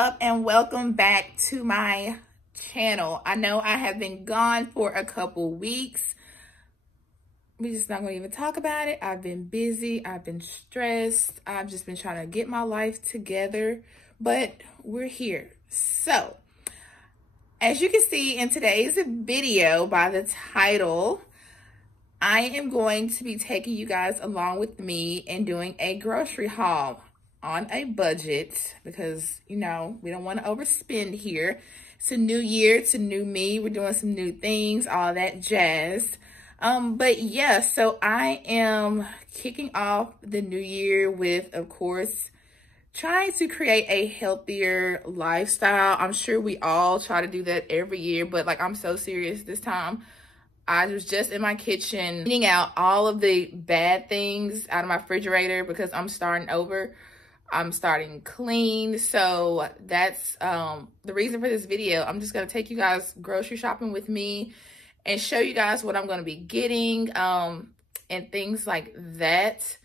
up, and welcome back to my channel. I know I have been gone for a couple weeks. We're just not gonna even talk about it. I've been busy, I've been stressed, I've just been trying to get my life together, but we're here. So, as you can see in today's video by the title, I am going to be taking you guys along with me and doing a grocery haul on a budget because, you know, we don't want to overspend here. It's a new year, it's a new me. We're doing some new things, all that jazz. But yeah, so I am kicking off the new year with, of course, trying to create a healthier lifestyle. I'm sure we all try to do that every year, but like, I'm so serious this time. I was just in my kitchen eating out all of the bad things out of my refrigerator because I'm starting over. I'm starting clean. So that's the reason for this video. I'm just going to take you guys grocery shopping with me and show you guys what I'm going to be getting and things like that.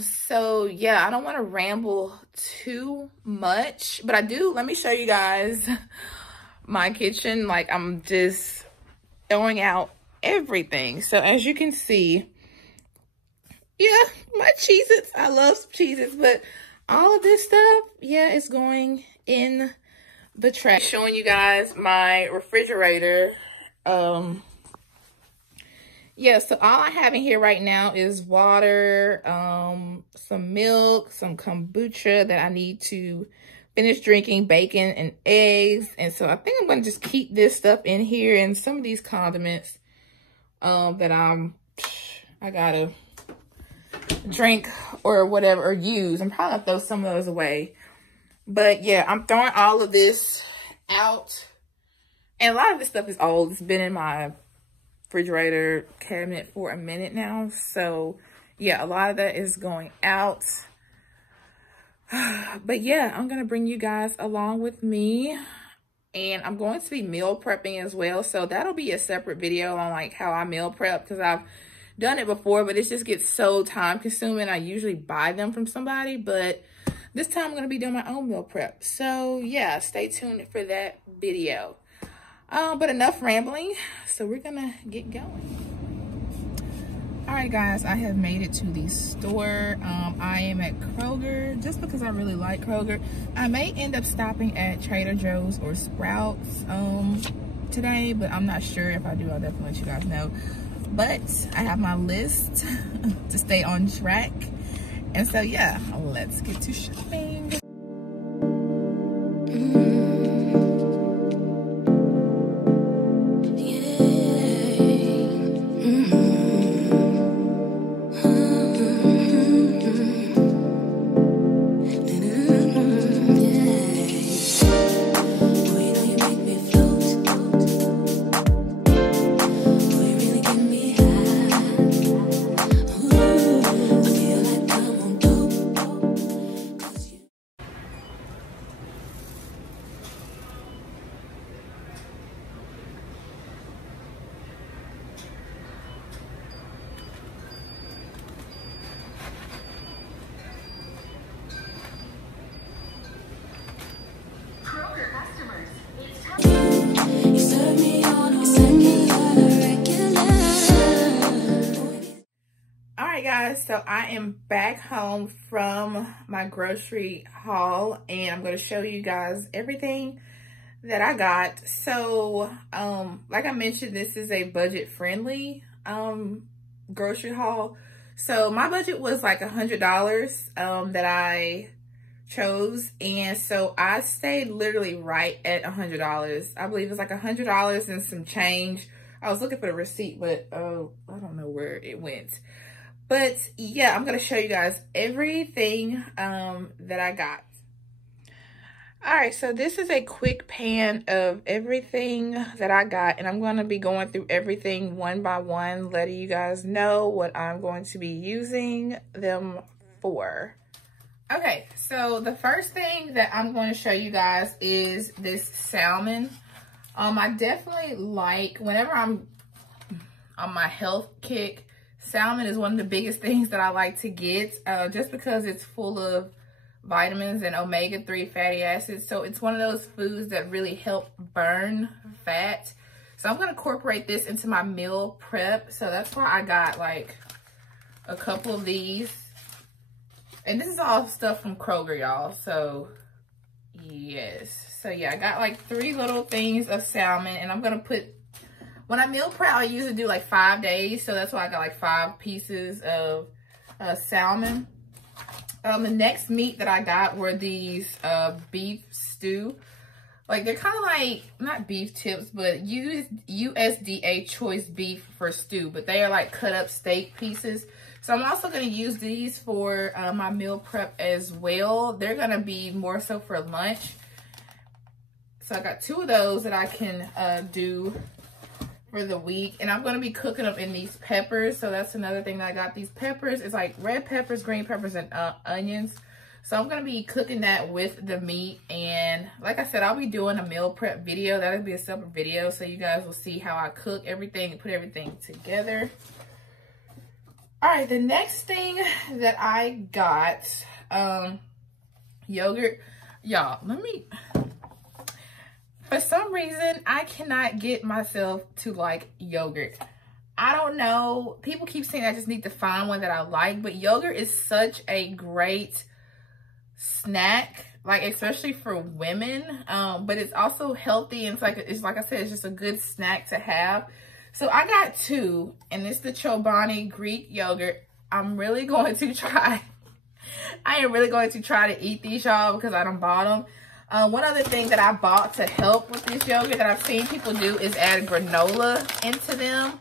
So yeah, I don't want to ramble too much, but I do. Let me show you guys my kitchen. Like, I'm just throwing out everything. So as you can see, yeah, my Cheez-Its. I love some Cheez-Its, but all of this stuff, yeah, it's going in the trash. Showing you guys my refrigerator. Yeah, so all I have in here right now is water, some milk, some kombucha that I need to finish drinking, bacon and eggs. And so I think I'm going to just keep this stuff in here and some of these condiments that I gotta drink or whatever, or use. I'm probably gonna throw some of those away. But yeah, I'm throwing all of this out. And a lot of this stuff is old. It's been in my refrigerator cabinet for a minute now. So yeah, a lot of that is going out. But yeah, I'm gonna bring you guys along with me, and I'm going to be meal prepping as well. So that'll be a separate video on like how I meal prep, because I've done it before, but it just gets so time consuming. I usually buy them from somebody, but this time I'm going to be doing my own meal prep. So yeah, stay tuned for that video. But enough rambling. So we're going to get going. All right, guys, I have made it to the store. I am at Kroger just because I really like Kroger. I may end up stopping at Trader Joe's or Sprouts today, but I'm not sure. If I do, I'll definitely let you guys know. But I have my list to stay on track. And so, yeah, let's get to shopping. Guys, so I am back home from my grocery haul, and I'm going to show you guys everything that I got. So like I mentioned, this is a budget friendly grocery haul. So my budget was like $100 that I chose, and so I stayed literally right at $100. I believe it's like $100 and some change. I was looking for the receipt, but I don't know where it went. But yeah, I'm going to show you guys everything that I got. All right, so this is a quick pan of everything that I got, and I'm going to be going through everything one by one, letting you guys know what I'm going to be using them for. Okay, so the first thing that I'm going to show you guys is this salmon. I definitely like, whenever I'm on my health kick, salmon is one of the biggest things that I like to get, just because it's full of vitamins and omega-3 fatty acids. So it's one of those foods that really help burn fat. So I'm going to incorporate this into my meal prep. So that's why I got like a couple of these. And this is all stuff from Kroger, y'all. So yes. So yeah, I got like 3 little things of salmon. And I'm going to put, when I meal prep, I usually do like 5 days. So that's why I got like 5 pieces of salmon. The next meat that I got were these beef stew. Like, they're kind of like, not beef tips, but USDA choice beef for stew. But they are like cut up steak pieces. So I'm also going to use these for my meal prep as well. They're going to be more so for lunch. So I got 2 of those that I can do for the week. And I'm going to be cooking them in these peppers. So that's another thing that I got. These peppers is like red peppers, green peppers, and onions. So I'm going to be cooking that with the meat. And like I said, I'll be doing a meal prep video. That'll be a separate video. So you guys will see how I cook everything and put everything together. All right, the next thing that I got, yogurt. Y'all, for some reason, I cannot get myself to like yogurt. I don't know. People keep saying I just need to find one that I like, but yogurt is such a great snack, like especially for women. But it's also healthy, and it's like I said, it's just a good snack to have. So I got 2, and it's the Chobani Greek yogurt. I'm really going to try. I am really going to try to eat these, y'all, because I done bought them. One other thing that I bought to help with this yogurt that I've seen people do is add granola into them.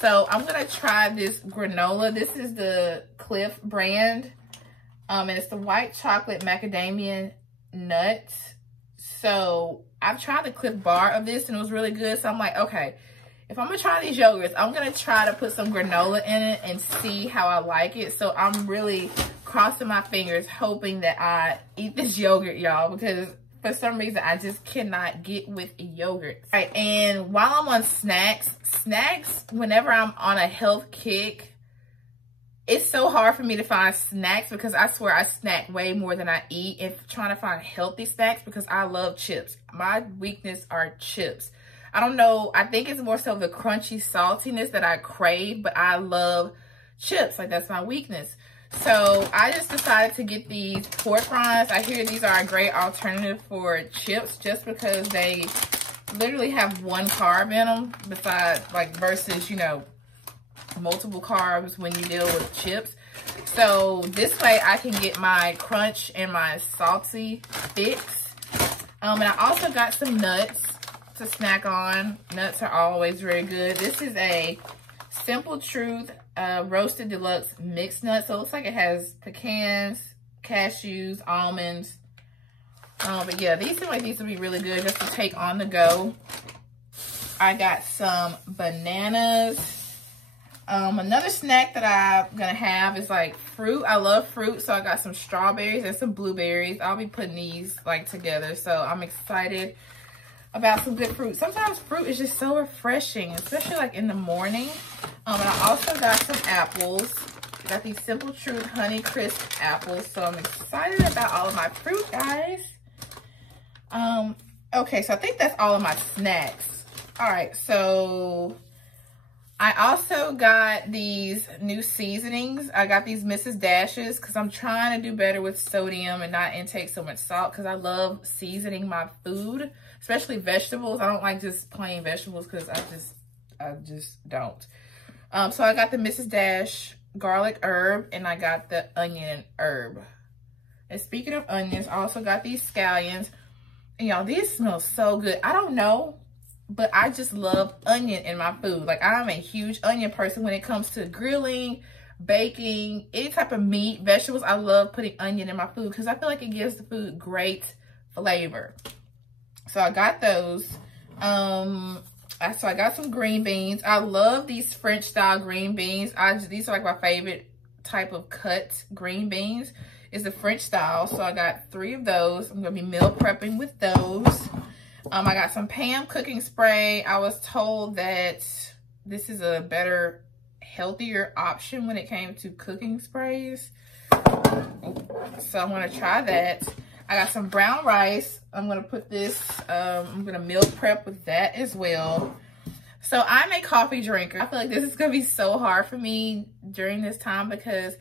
So I'm going to try this granola. This is the Cliff brand. And it's the white chocolate macadamia nuts. So I've tried the Cliff bar of this, and it was really good. So I'm like, okay, if I'm going to try these yogurts, I'm going to try to put some granola in it and see how I like it. So I'm really crossing my fingers, hoping that I eat this yogurt, y'all, because for some reason I just cannot get with yogurt. All right, and while I'm on snacks, whenever I'm on a health kick, it's so hard for me to find snacks because I swear I snack way more than I eat, and trying to find healthy snacks because I love chips. My weakness are chips. I don't know. I think it's more so the crunchy saltiness that I crave, but I love chips. Like, that's my weakness. So I just decided to get these pork rinds. I hear these are a great alternative for chips just because they literally have 1 carb in them besides, like, versus, you know, multiple carbs when you deal with chips. So this way I can get my crunch and my salty fix. And I also got some nuts to snack on. Nuts are always very good. This is a Simple Truth roasted deluxe mixed nut. So it looks like it has pecans, cashews, almonds. But yeah, these seem like these would be really good just to take on the go. I got some bananas. Another snack that I'm gonna have is like fruit. I love fruit, so I got some strawberries and some blueberries. I'll be putting these like together, so I'm excited about some good fruit. Sometimes fruit is just so refreshing, especially like in the morning. And I also got some apples. Got these Simple Truth Honey Crisp apples, so I'm excited about all of my fruit, guys. Okay, so I think that's all of my snacks. All right, so I also got these new seasonings. I got these Mrs. Dashes because I'm trying to do better with sodium and not intake so much salt because I love seasoning my food, especially vegetables. I don't like just plain vegetables because I just don't. So I got the Mrs. Dash garlic herb, and I got the onion herb. And speaking of onions, I also got these scallions. And y'all, these smell so good. I don't know, but I just love onion in my food. Like, I'm a huge onion person when it comes to grilling, baking, any type of meat, vegetables. I love putting onion in my food because I feel like it gives the food great flavor. So I got those. So I got some green beans. I love these French style green beans. These are like my favorite type of cut green beans. Is the French style. So I got 3 of those. I'm going to be meal prepping with those. I got some Pam cooking spray. I was told that this is a better, healthier option when it came to cooking sprays. So I'm gonna try that. I got some brown rice. I'm gonna put this, I'm gonna meal prep with that as well. So I'm a coffee drinker. I feel like this is gonna be so hard for me during this time because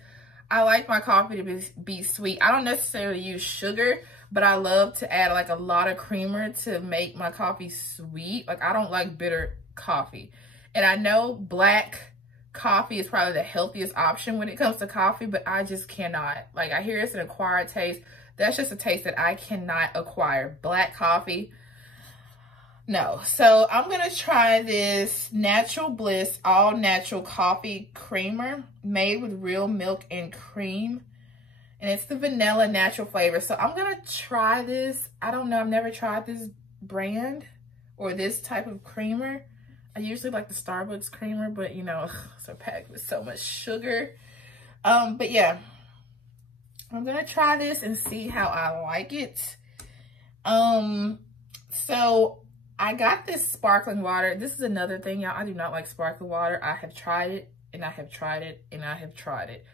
I like my coffee to be sweet. I don't necessarily use sugar, but I love to add like a lot of creamer to make my coffee sweet. Like I don't like bitter coffee. And I know black coffee is probably the healthiest option when it comes to coffee, but I just cannot. Like I hear it's an acquired taste. That's just a taste that I cannot acquire. Black coffee, no. So I'm gonna try this Natural Bliss all natural coffee creamer made with real milk and cream. And it's the vanilla natural flavor. So I'm gonna try this. I don't know, I've never tried this brand or this type of creamer. I usually like the Starbucks creamer, but you know, it's a pack with so much sugar. But yeah, I'm gonna try this and see how I like it. So I got this sparkling water. This is another thing, y'all. I do not like sparkling water. I have tried it and I have tried it and I have tried it.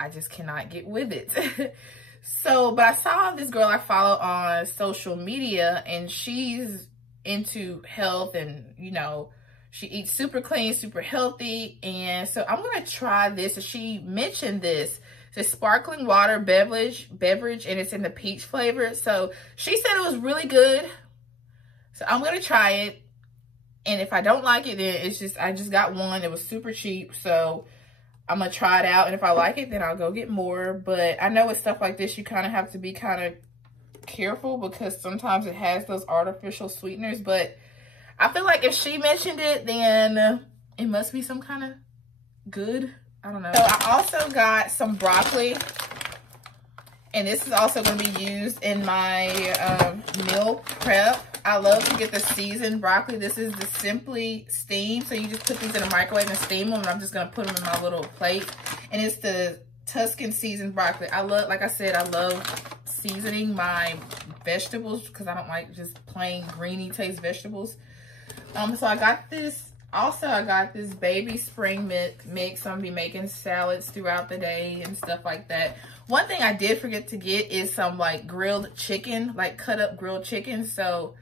I just cannot get with it. So, but I saw this girl I follow on social media and she's into health and, you know, she eats super clean, super healthy. And so I'm going to try this. She mentioned this. It's a sparkling water beverage, and it's in the peach flavor. So she said it was really good. So I'm going to try it. And if I don't like it, then it's just, I just got one. It was super cheap. So I'm going to try it out. And if I like it, then I'll go get more. But I know with stuff like this, you kind of have to be kind of careful because sometimes it has those artificial sweeteners. But I feel like if she mentioned it, then it must be some kind of good. I don't know. So I also got some broccoli. And this is also going to be used in my meal prep. I love to get the seasoned broccoli. This is the Simply Steam. So you just put these in the microwave and steam them. And I'm just going to put them in my little plate. And it's the Tuscan seasoned broccoli. I love, like I said, I love seasoning my vegetables because I don't like just plain greeny taste vegetables. So I got this. Also, I got this baby spring mix. I'm going to be making salads throughout the day and stuff like that. One thing I did forget to get is some like grilled chicken, like cut up grilled chicken. So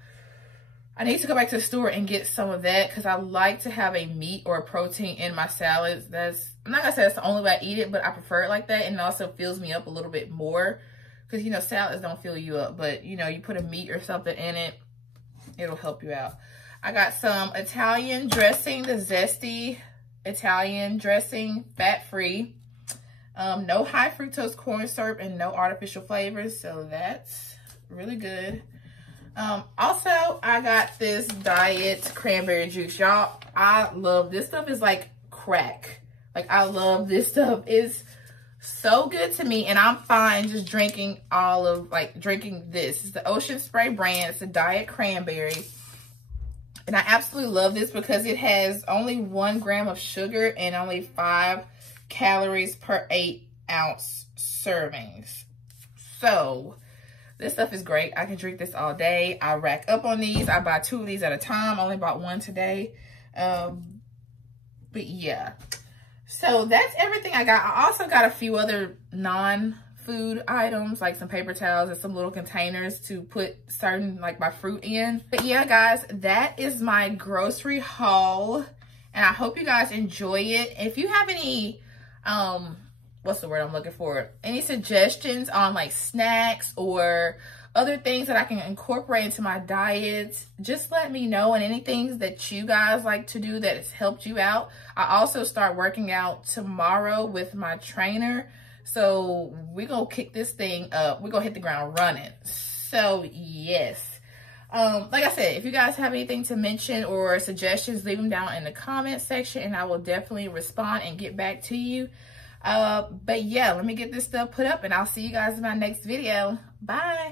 I need to go back to the store and get some of that because I like to have a meat or a protein in my salads. I'm not going to say that's the only way I eat it, but I prefer it like that. And it also fills me up a little bit more because, you know, salads don't fill you up. But, you know, you put a meat or something in it, it'll help you out. I got some Italian dressing, the zesty Italian dressing, fat-free. No high fructose corn syrup and no artificial flavors. So that's really good. Also, I got this diet cranberry juice. Y'all, I love this stuff. Is like crack. Like, I love this stuff. It's so good to me. And I'm fine just drinking drinking this. It's the Ocean Spray brand. It's a diet cranberry. And I absolutely love this because it has only 1 gram of sugar and only 5 calories per 8-ounce servings. So this stuff is great. I can drink this all day. I rack up on these. I buy 2 of these at a time. I only bought 1 today. But yeah. So that's everything I got. I also got a few other non-food items, like some paper towels and some little containers to put certain, like, my fruit in. But yeah, guys, that is my grocery haul. And I hope you guys enjoy it. If you have any, what's the word I'm looking for? Any suggestions on like snacks or other things that I can incorporate into my diet, just let me know. And any things that you guys like to do that has helped you out. I also start working out tomorrow with my trainer. So we're going to kick this thing up. We're going to hit the ground running. So yes. Like I said, if you guys have anything to mention or suggestions, leave them down in the comment section and I will definitely respond and get back to you. But yeah, let me get this stuff put up and I'll see you guys in my next video. Bye.